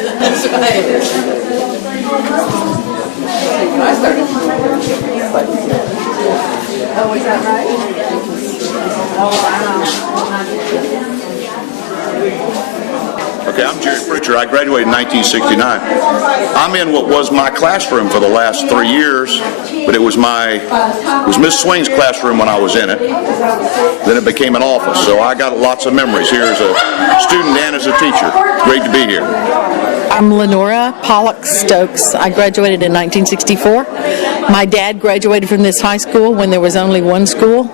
That's right. I started. Oh, is that right? Okay, I'm Jerry Pritchard. I graduated in 1969. I'm in what was my classroom for the last 3 years, but it was Miss Swing's classroom when I was in it. Then it became an office, so I got lots of memories here as a student and as a teacher. Great to be here. I'm Lenora Pollock Stokes. I graduated in 1964. My dad graduated from this high school when there was only one school.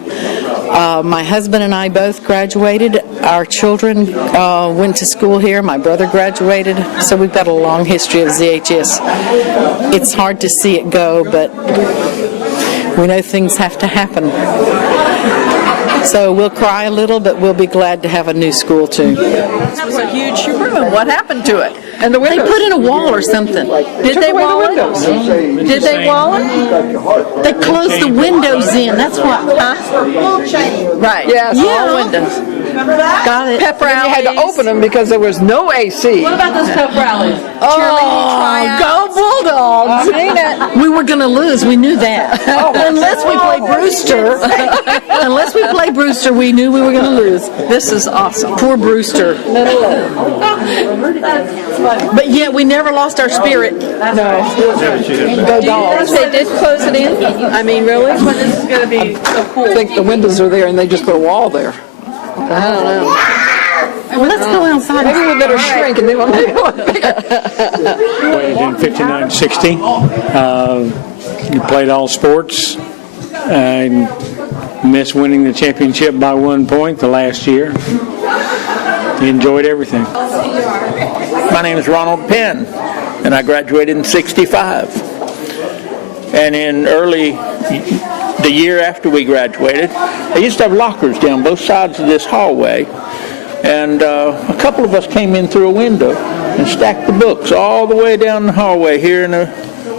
My husband and I both graduated. Our children went to school here. My brother graduated. So we've got a long history of ZHS. It's hard to see it go, but we know things have to happen. So we'll cry a little, but we'll be glad to have a new school too. That was a huge room. What happened to it? And the windows? They put in a wall or something. Did they wall it? Did they wall it? They closed the windows in. That's what. Right. Yes. Yeah. All windows. Got it. Pep rallies. You had to open them because there was no AC. What about those pep rallies? Oh, go Bulldogs! Ain't it? We were going to lose. We knew that. Unless we played Brewster. Unless we played Brewster, we knew we were going to lose. This is awesome. Poor Brewster. But yet we never lost our spirit. No. Go Dogs. They did close it in? I mean, really? This is going to be so cool. I think the windows are there and they just put a wall there. I don't know. Well, let's go outside. Maybe we better shrink and then we'll make it bigger. In 59-60. You played all sports. And missed winning the championship by 1 point the last year. You enjoyed everything. My name is Ronald Penn, and I graduated in 65. And in the year after we graduated, I used to have lockers down both sides of this hallway, and a couple of us came in through a window and stacked the books all the way down the hallway here in a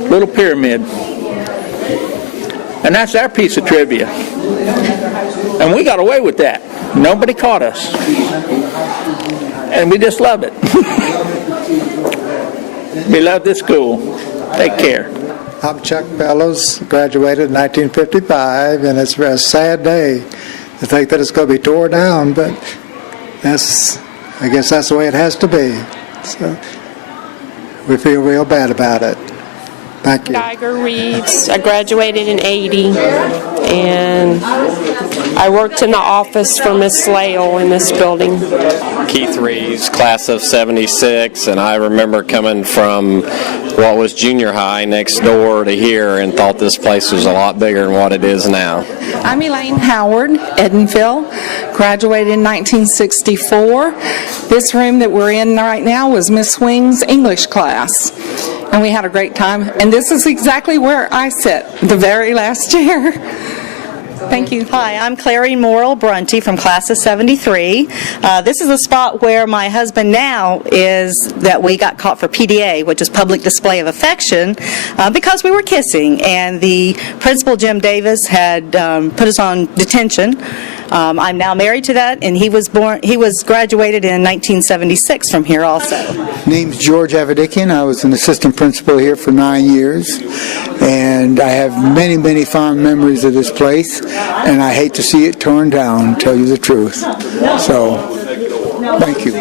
little pyramid. And that's our piece of trivia. And we got away with that. Nobody caught us. And we just love it. We love this school. Take care. I'm Chuck Bellows, graduated in 1955, and it's a sad day to think that it's going to be tore down, but I guess that's the way it has to be. So we feel real bad about it. Thank you. Geiger Reeves. I graduated in 80, and I worked in the office for Miss Slayle in this building. Keith Reeves, class of 76, and I remember coming from what was junior high next door to here and thought this place was a lot bigger than what it is now. I'm Elaine Howard, Edenville, graduated in 1964. This room that we're in right now was Miss Swing's English class, and we had a great time. And this is exactly where I sat the very last year. Thank you. Hi, I'm Clary Morrill Brunty from class of 73. This is a spot where my husband now is, that we got caught for PDA, which is public display of affection, because we were kissing, and the principal, Jim Davis, had put us on detention. I'm now married to that, and he was graduated in 1976 from here also. Name's George Avedikian. I was an assistant principal here for 9 years, and I have many, many fond memories of this place, and I hate to see it torn down, to tell you the truth. So, thank you.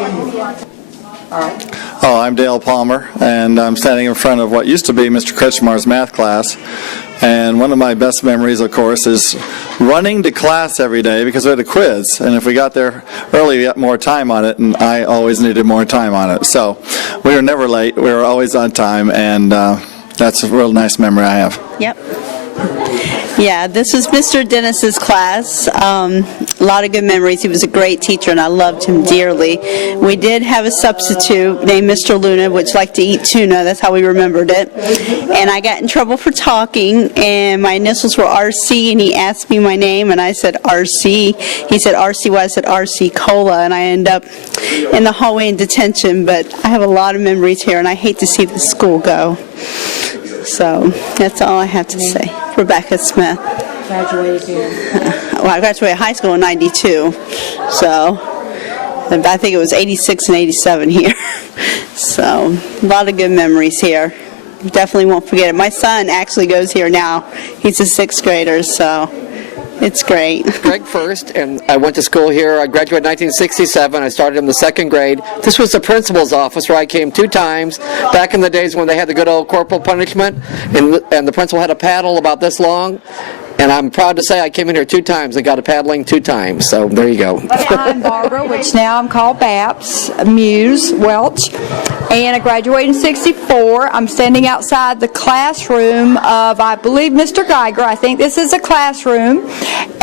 Oh, I'm Dale Palmer, and I'm standing in front of what used to be Mr. Kretschmar's math class. And one of my best memories, of course, is running to class every day because we had a quiz. And if we got there early, we got more time on it, and I always needed more time on it. So we were never late. We were always on time, and that's a real nice memory I have. Yep. Yeah, this was Mr. Dennis's class. A lot of good memories. He was a great teacher, and I loved him dearly. We did have a substitute named Mr. Luna, which liked to eat tuna. That's how we remembered it. And I got in trouble for talking, and my initials were RC, and he asked me my name, and I said RC. He said RC, I said RC Cola, and I ended up in the hallway in detention. But I have a lot of memories here, and I hate to see the school go. So that's all I have to say. Rebecca Smith. Graduated here. Well, I graduated high school in 92. So I think it was 86 and 87 here. So, a lot of good memories here. Definitely won't forget it. My son actually goes here now. He's a 6th grader, so it's great. Greg first, and I went to school here. I graduated in 1967. I started in the 2nd grade. This was the principal's office where I came 2 times back in the days when they had the good old corporal punishment, and the principal had a paddle about this long. And I'm proud to say I came in here 2 times and got a paddling 2 times. So there you go. I'm Barbara, which now I'm called Babs, Muse, Welch, and I graduated in 64. I'm standing outside the classroom of, I believe, Mr. Geiger. I think this is a classroom.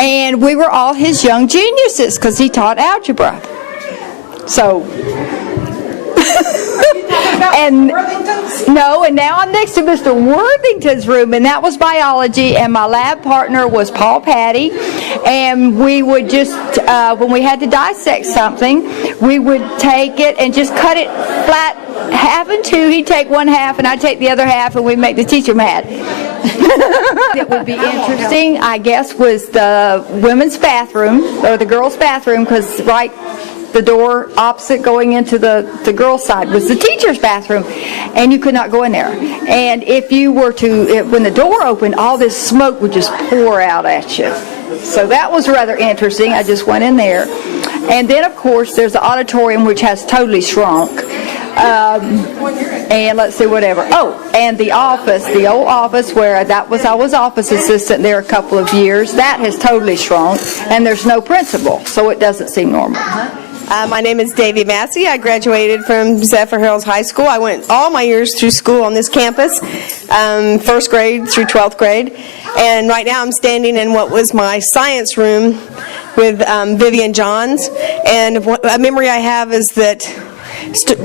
And we were all his young geniuses because he taught algebra. So... and now I'm next to Mr. Worthington's room, and that was biology, and my lab partner was Paul Patty, and we would just, when we had to dissect something, we would take it and just cut it flat, half in 2. He'd take one half, and I'd take the other half, and we'd make the teacher mad. That would be interesting, I guess, was the women's bathroom, or the girls' bathroom, because the door opposite going into the girls' side was the teacher's bathroom, and you could not go in there. And if you were to, when the door opened, all this smoke would just pour out at you. So that was rather interesting. I just went in there. And then, of course, there's the auditorium, which has totally shrunk. And let's see, whatever. Oh, and the office, the old office where I was office assistant there a couple of years. That has totally shrunk, and there's no principal, so it doesn't seem normal. My name is Nancy Massey. I graduated from Zephyrhills High School. I went all my years through school on this campus, 1st grade through 12th grade. And right now I'm standing in what was my science room with Vivian Johns. And a memory I have is that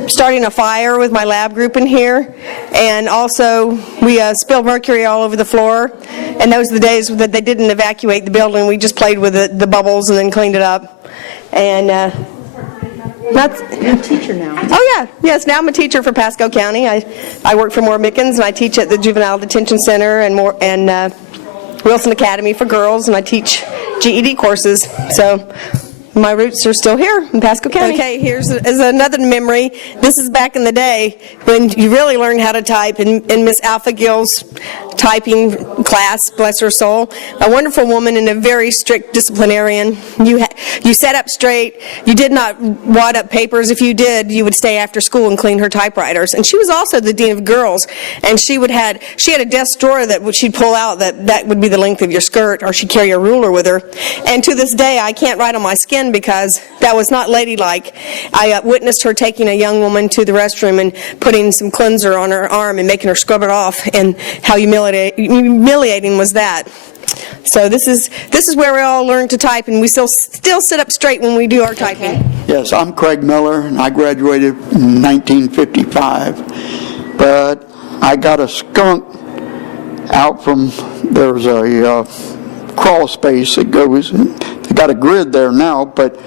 starting a fire with my lab group in here, and also we spilled mercury all over the floor. And those were the days that they didn't evacuate the building. We just played with the bubbles and then cleaned it up. And you're a teacher now. Oh yeah, yes. Now I'm a teacher for Pasco County. I work for Moore Mickens, and I teach at the Juvenile Detention Center and Wilson Academy for girls, and I teach GED courses. So my roots are still here in Pasco County. Okay, here's another memory. This is back in the day when you really learned how to type in Miss Alpha Gill's typing class, bless her soul. A wonderful woman and a very strict disciplinarian. You sat up straight. You did not wad up papers. If you did, you would stay after school and clean her typewriters. And she was also the dean of girls. And she had a desk drawer that she'd pull out that would be the length of your skirt, or she'd carry a ruler with her. And to this day, I can't write on my skin because that was not ladylike. I witnessed her taking a young woman to the restroom and putting some cleanser on her arm and making her scrub it off, and how humiliating was that. So this is where we all learn to type, and we still sit up straight when we do our typing. Yes, I'm Craig Miller, and I graduated in 1955. But I got a skunk out from, there's a crawl space that goes, they got a grid there now, but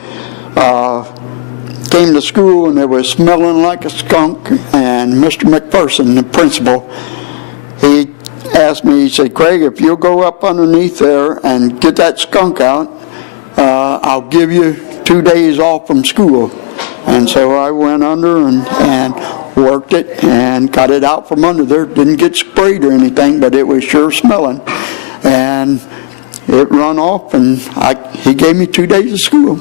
came to school and it was smelling like a skunk, and Mr. McPherson, the principal, he asked me, he said, Craig, if you'll go up underneath there and get that skunk out, I'll give you 2 days off from school. And so I went under and worked it and got it out from under there. Didn't get sprayed or anything, but it was sure smelling. And it run off, and he gave me 2 days of school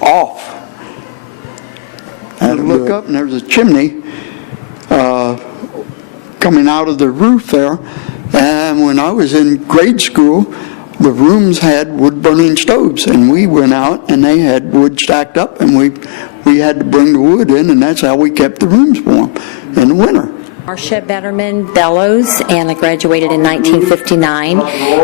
off. I had to look up, and there was a chimney coming out of the roof there. And when I was in grade school, the rooms had wood-burning stoves, and we went out and they had wood stacked up, and we had to bring the wood in, and that's how we kept the rooms warm in the winter. Marcia Betterman Bellows, and I graduated in 1959.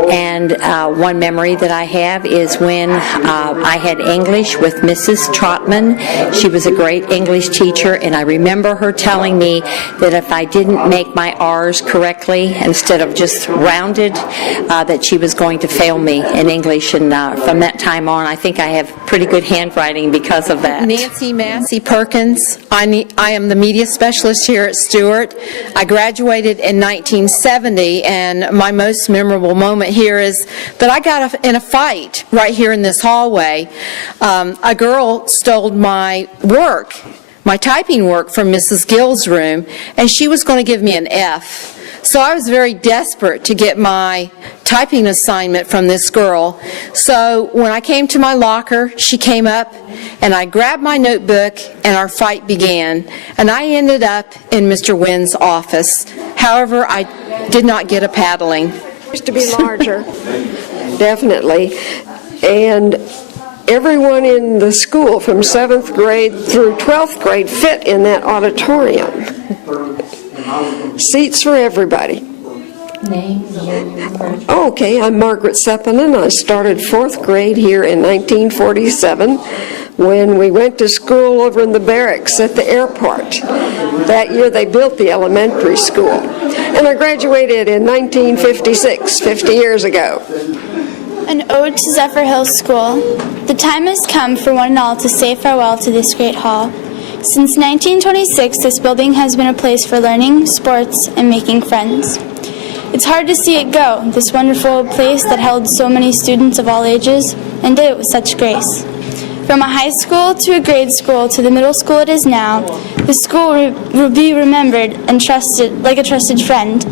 And one memory that I have is when I had English with Mrs. Trotman. She was a great English teacher, and I remember her telling me that if I didn't make my R's correctly, instead of just rounded, that she was going to fail me in English. And from that time on, I think I have pretty good handwriting because of that. Nancy Massey Perkins. I am the media specialist here at Stewart. I graduated in 1970, and my most memorable moment here is that I got in a fight right here in this hallway. A girl stole my work, my typing work from Mrs. Gill's room, and she was going to give me an F. So I was very desperate to get my typing assignment from this girl. So when I came to my locker, she came up, and I grabbed my notebook, and our fight began. And I ended up in Mr. Wynn's office. However, I did not get a paddling. Used to be larger, definitely. And everyone in the school from 7th grade through 12th grade fit in that auditorium. Seats for everybody. Okay, I'm Margaret Sepinen. I started 4th grade here in 1947 when we went to school over in the barracks at the airport. That year they built the elementary school. And I graduated in 1956, 50 years ago. An ode to Zephyrhills School. The time has come for one and all to say farewell to this great hall. Since 1926, this building has been a place for learning, sports, and making friends. It's hard to see it go, this wonderful place that held so many students of all ages, and did it with such grace. From a high school to a grade school to the middle school it is now, the school will be remembered and trusted like a trusted friend.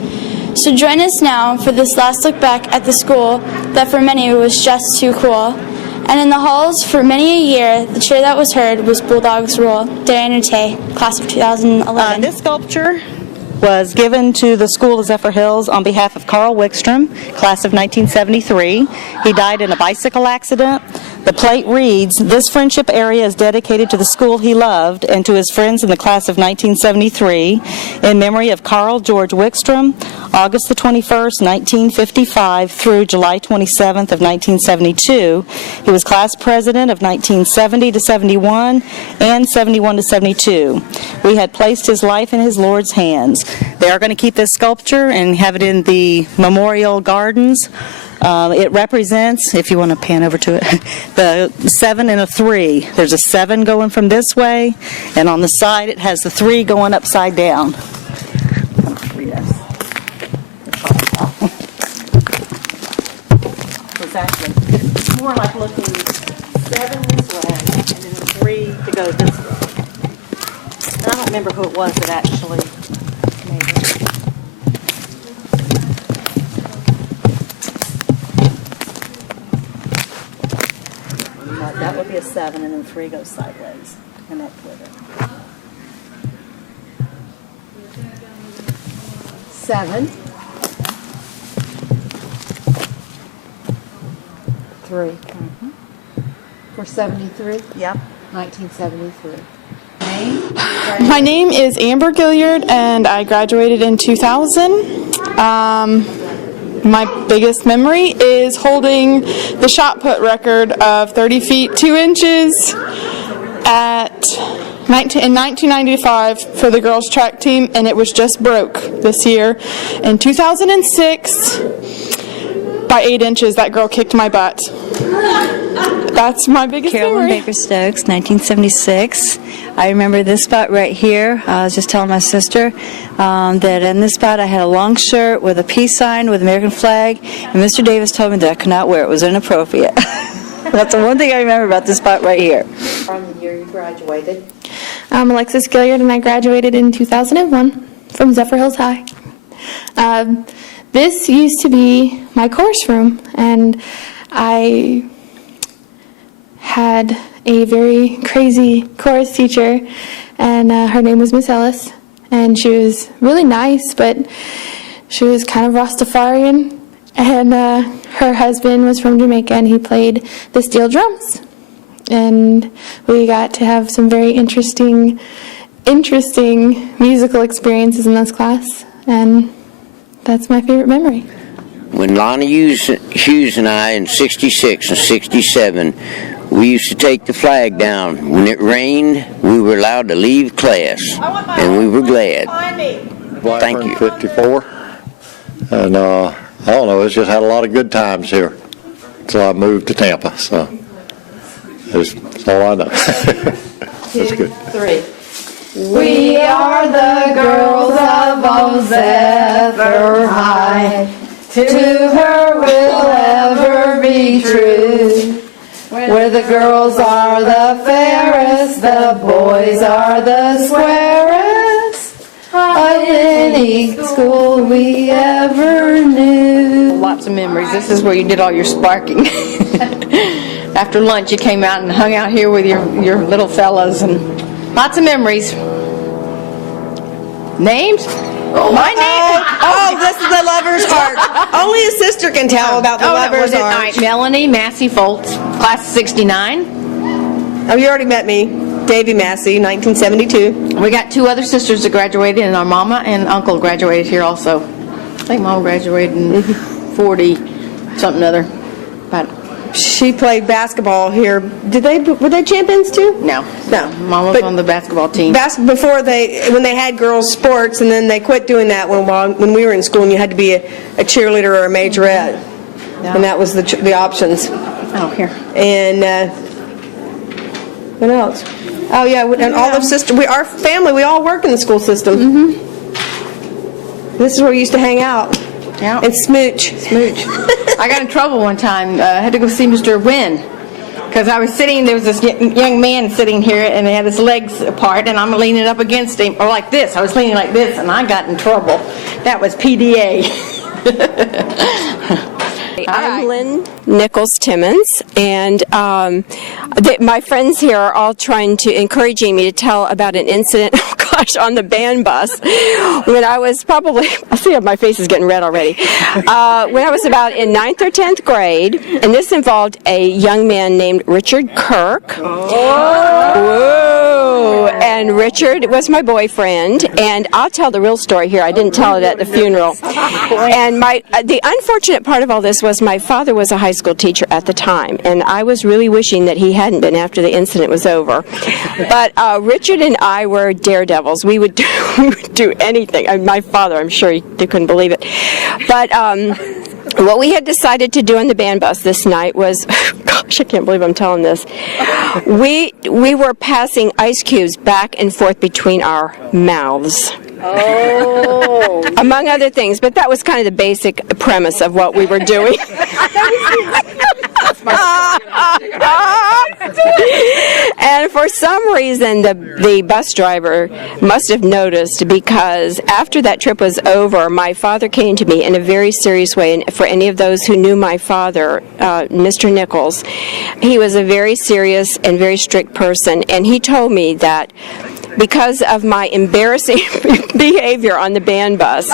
So join us now for this last look back at the school that for many was just too cool. And in the halls for many a year, the cheer that was heard was Bulldogs Rule. Diana Tay, class of 2011. This sculpture was given to the school of Zephyrhills on behalf of Carl Wickstrom, class of 1973. He died in a bicycle accident. The plate reads, "This friendship area is dedicated to the school he loved and to his friends in the class of 1973 in memory of Carl George Wickstrom, August the 21st, 1955 through July 27th of 1972. He was class president of 1970 to 71 and 71 to 72. We had placed his life in his Lord's hands." They are going to keep this sculpture and have it in the Memorial Gardens. It represents, if you want to pan over to it, the 7 and a 3. There's a 7 going from this way, and on the side it has the 3 going upside down. Exactly. It's more like looking 7 this way and then 3 to go this way. And I don't remember who it was that actually made it. That would be a 7, and then 3 goes sideways, and up with it. 7, 3. For 73? Yep. 1973. My name is Amber Gilliard, and I graduated in 2000. My biggest memory is holding the shot put record of 30 feet 2 inches in 1995 for the girls track team, and it was just broke this year. In 2006, by 8 inches, that girl kicked my butt. That's my biggest Carolyn memory. Baker Stokes, 1976. I remember this spot right here. I was just telling my sister that in this spot I had a long shirt with a peace sign with American flag, and Mr. Davis told me that I could not wear it. It was inappropriate. That's the one thing I remember about this spot right here. From the year you graduated. I'm Alexis Gilliard, and I graduated in 2001 from Zephyrhills High. This used to be my course room, and I had a very crazy chorus teacher, and her name was Miss Ellis, and she was really nice, but she was kind of Rastafarian, and her husband was from Jamaica, and he played the steel drums, and we got to have some very interesting musical experiences in this class, and that's my favorite memory. When Lonnie Hughes and I in 66 and 67, we used to take the flag down. When it rained, we were allowed to leave class, and we were glad. Thank you. 54, and I don't know, it's just had a lot of good times here. So I moved to Tampa, so that's all I know. That's good. 3. We are the girls of old Zephyr High. To her will ever be true. Where the girls are the fairest 'cause the boys are the squarest of any school we ever knew. Lots of memories. This is where you did all your sparking. After lunch, you came out and hung out here with your little fellas, and lots of memories. Names? My name? Oh, this is the Lover's Heart. Only a sister can tell about the Lover's that was Heart. it. Melanie Massey Foltz, class of 69. Oh, you already met me. Davy Massey, 1972. We got two other sisters that graduated, and our mama and uncle graduated here also. I think Mom graduated in 40 something other. But she played basketball here. Were they champions too? No. Mom was on the basketball team. Before when they had girls sports, and then they quit doing that when we were in school, and you had to be a cheerleader or a majorette, and that was the options. Oh, here. And what else? Oh yeah, and all of sisters. Our family, we all work in the school system. Mm-hmm. This is where we used to hang out. Yeah. And smooch. I got in trouble one time. I had to go see Mr. Wynn because I was sitting. There was this young man sitting here, and he had his legs apart, and I'm leaning up against him, or like this. I was leaning like this, and I got in trouble. That was PDA. I'm Lynn Nichols Timmons, and my friends here are all encouraging me to tell about an incident, on the band bus when I was probably, I see my face is getting red already, when I was about in 9th or 10th grade, and this involved a young man named Richard Kirk. Whoa! And Richard was my boyfriend, and I'll tell the real story here. I didn't tell it at the funeral. And the unfortunate part of all this was my father was a high school teacher at the time, and I was really wishing that he hadn't been after the incident was over. But Richard and I were daredevils. We would do anything. My father, I'm sure he couldn't believe it. But what we had decided to do on the band bus this night was, gosh, I can't believe I'm telling this. We were passing ice cubes back and forth between our mouths. Oh. Among other things, but that was kind of the basic premise of what we were doing. And for some reason, the bus driver must have noticed, because after that trip was over, my father came to me in a very serious way. And for any of those who knew my father, Mr. Nichols, he was a very serious and very strict person. And he told me that because of my embarrassing behavior on the band bus,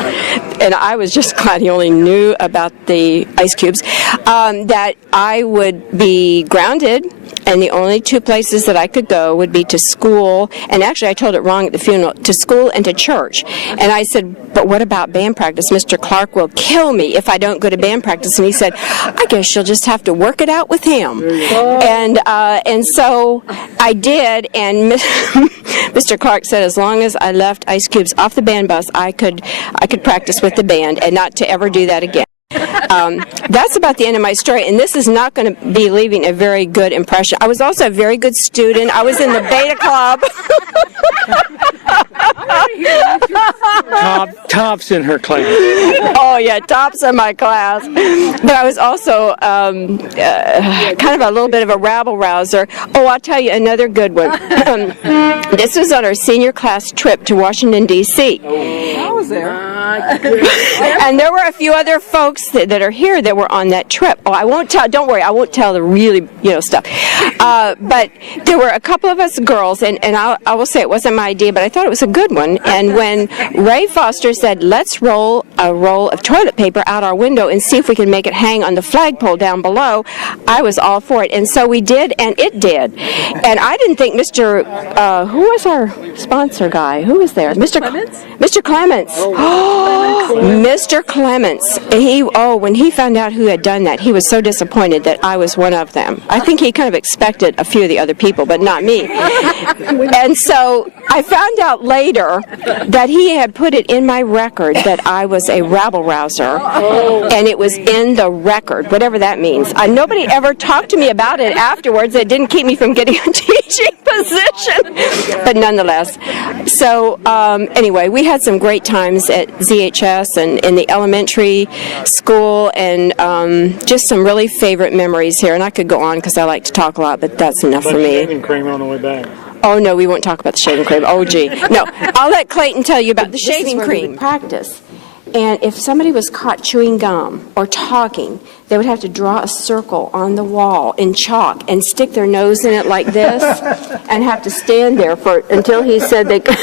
and I was just glad he only knew about the ice cubes, that I would be grounded, and the only two places that I could go would be to school, and actually I told it wrong at the funeral, to school and to church. And I said, but what about band practice? Mr. Clark will kill me if I don't go to band practice. And he said, I guess you'll just have to work it out with him. And so I did, and Mr. Clark said as long as I left ice cubes off the band bus, I could practice with the band, and not to ever do that again. That's about the end of my story, and this is not going to be leaving a very good impression. I was also a very good student. I was in the Beta Club. Tops in her class. Oh, yeah, tops in my class. But I was also kind of a little bit of a rabble-rouser. Oh, I'll tell you another good one. This was on our senior class trip to Washington, D.C. I was there. And there were a few other folks that are here that were on that trip. Oh, I won't tell. Don't worry, I won't tell the really stuff. But there were a couple of us girls, and I will say it wasn't my idea, but I thought it was a good one. And when Ray Foster said, "Let's roll a roll of toilet paper out our window and see if we can make it hang on the flagpole down below," I was all for it, and so we did, and it did. And I didn't think Mr. Who was our sponsor guy? Who was there? Mr. Clements. Mr. Clements. Mr. Clements. When he found out who had done that, he was so disappointed that I was one of them. I think he kind of expected a few of the other people, but not me. And so I found out later that he had put it in my record that I was a rabble-rouser, and it was in the record, whatever that means. Nobody ever talked to me about it afterwards. It didn't keep me from getting a teaching position, but nonetheless. So anyway, we had some great times at ZHS and in the elementary school, and just some really favorite memories here. And I could go on because I like to talk a lot, but that's enough for me. Shaving cream on the way back. Oh, no, we won't talk about the shaving cream. Oh, gee. No, I'll let Clayton tell you about the shaving cream. Practice. And if somebody was caught chewing gum or talking, they would have to draw a circle on the wall in chalk and stick their nose in it like this and have to stand there until he said they could.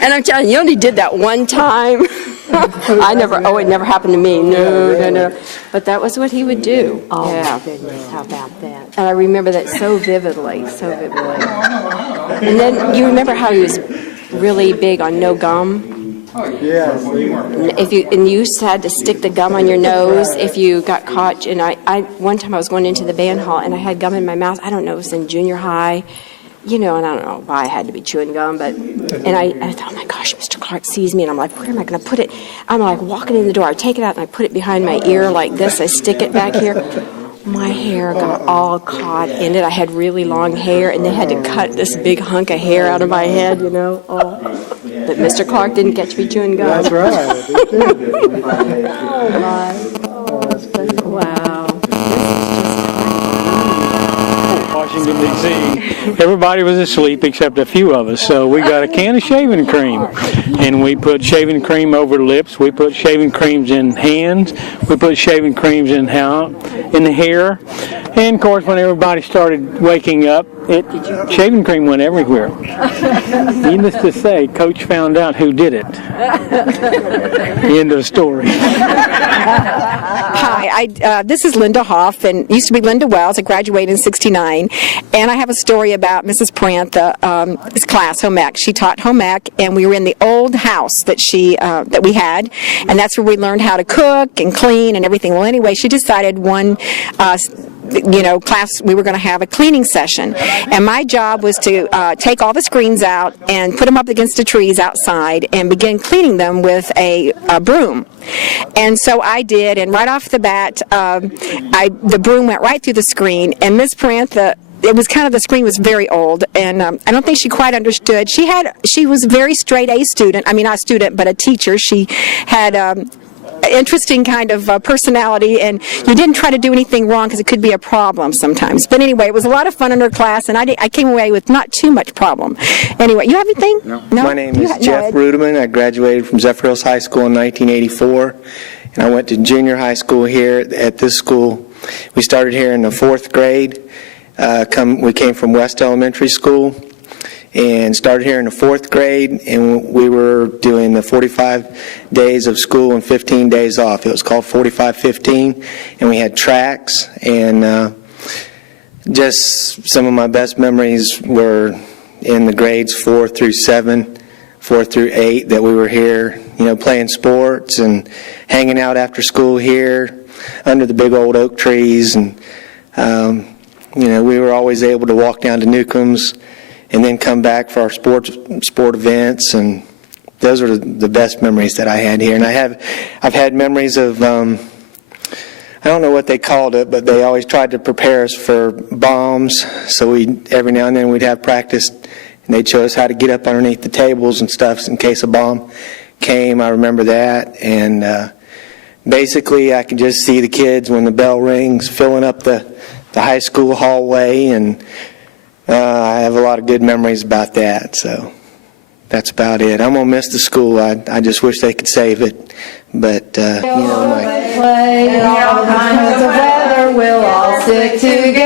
And I'm telling you, you only did that one time. It never happened to me. No. But that was what he would do. Oh, yeah. my goodness, how about that? And I remember that so vividly. And then you remember how he was really big on no gum? Yes. And you had to stick the gum on your nose if you got caught. And one time I was going into the band hall and I had gum in my mouth. I don't know, it was in junior high. And I don't know why I had to be chewing gum, and I thought, oh my gosh, Mr. Clark sees me, and I'm like, where am I going to put it? I'm like walking in the door. I take it out and I put it behind my ear like this. I stick it back here. My hair got all caught in it. I had really long hair, and they had to cut this big hunk of hair out of my head, Oh. But Mr. Clark didn't catch me chewing gum. That's right. Oh, my. Wow. Washington, D.C. Everybody was asleep except a few of us, so we got a can of shaving cream, and we put shaving cream over the lips, we put shaving creams in hands, we put shaving creams in the hair, and of course when everybody started waking up, shaving cream went everywhere. Needless to say, Coach found out who did it. The end of the story. Hi, this is Linda Hoff, and used to be Linda Wells. I graduated in '69, and I have a story about Mrs. Prantha, class, home ec. She taught home ec, and we were in the old house that we had, and that's where we learned how to cook and clean and everything. Well, anyway, she decided one class we were going to have a cleaning session, and my job was to take all the screens out and put them up against the trees outside and begin cleaning them with a broom. And so I did, and right off the bat, the broom went right through the screen, and Miss Prantha, the screen was very old, and I don't think she quite understood. She was a very straight A student. I mean, not a student, but a teacher. She had interesting kind of personality, and you didn't try to do anything wrong because it could be a problem sometimes. But anyway, it was a lot of fun in her class, and I came away with not too much problem. Anyway, you have anything? No. My name is Jeff Rudeman. I graduated from Zephyrhills High School in 1984, and I went to junior high school here at this school. We started here in the 4th grade. We came from West Elementary School and started here in the 4th grade, and we were doing the 45 days of school and 15 days off. It was called 45-15, and we had tracks, and just some of my best memories were in the grades 4 through 7, 4 through 8, that we were here, playing sports and hanging out after school here under the big old oak trees, and we were always able to walk down to Newcomb's and then come back for our sport events, and those are the best memories that I had here. And I've had memories of I don't know what they called it, but they always tried to prepare us for bombs. So every now and then we'd have practice, and they'd show us how to get up underneath the tables and stuff in case a bomb came. I remember that, and basically I can just see the kids when the bell rings filling up the high school hallway, and I have a lot of good memories about that, so that's about it. I'm going to miss the school. I just wish they could save it, but, Play in all kinds of weather, we'll all stick together.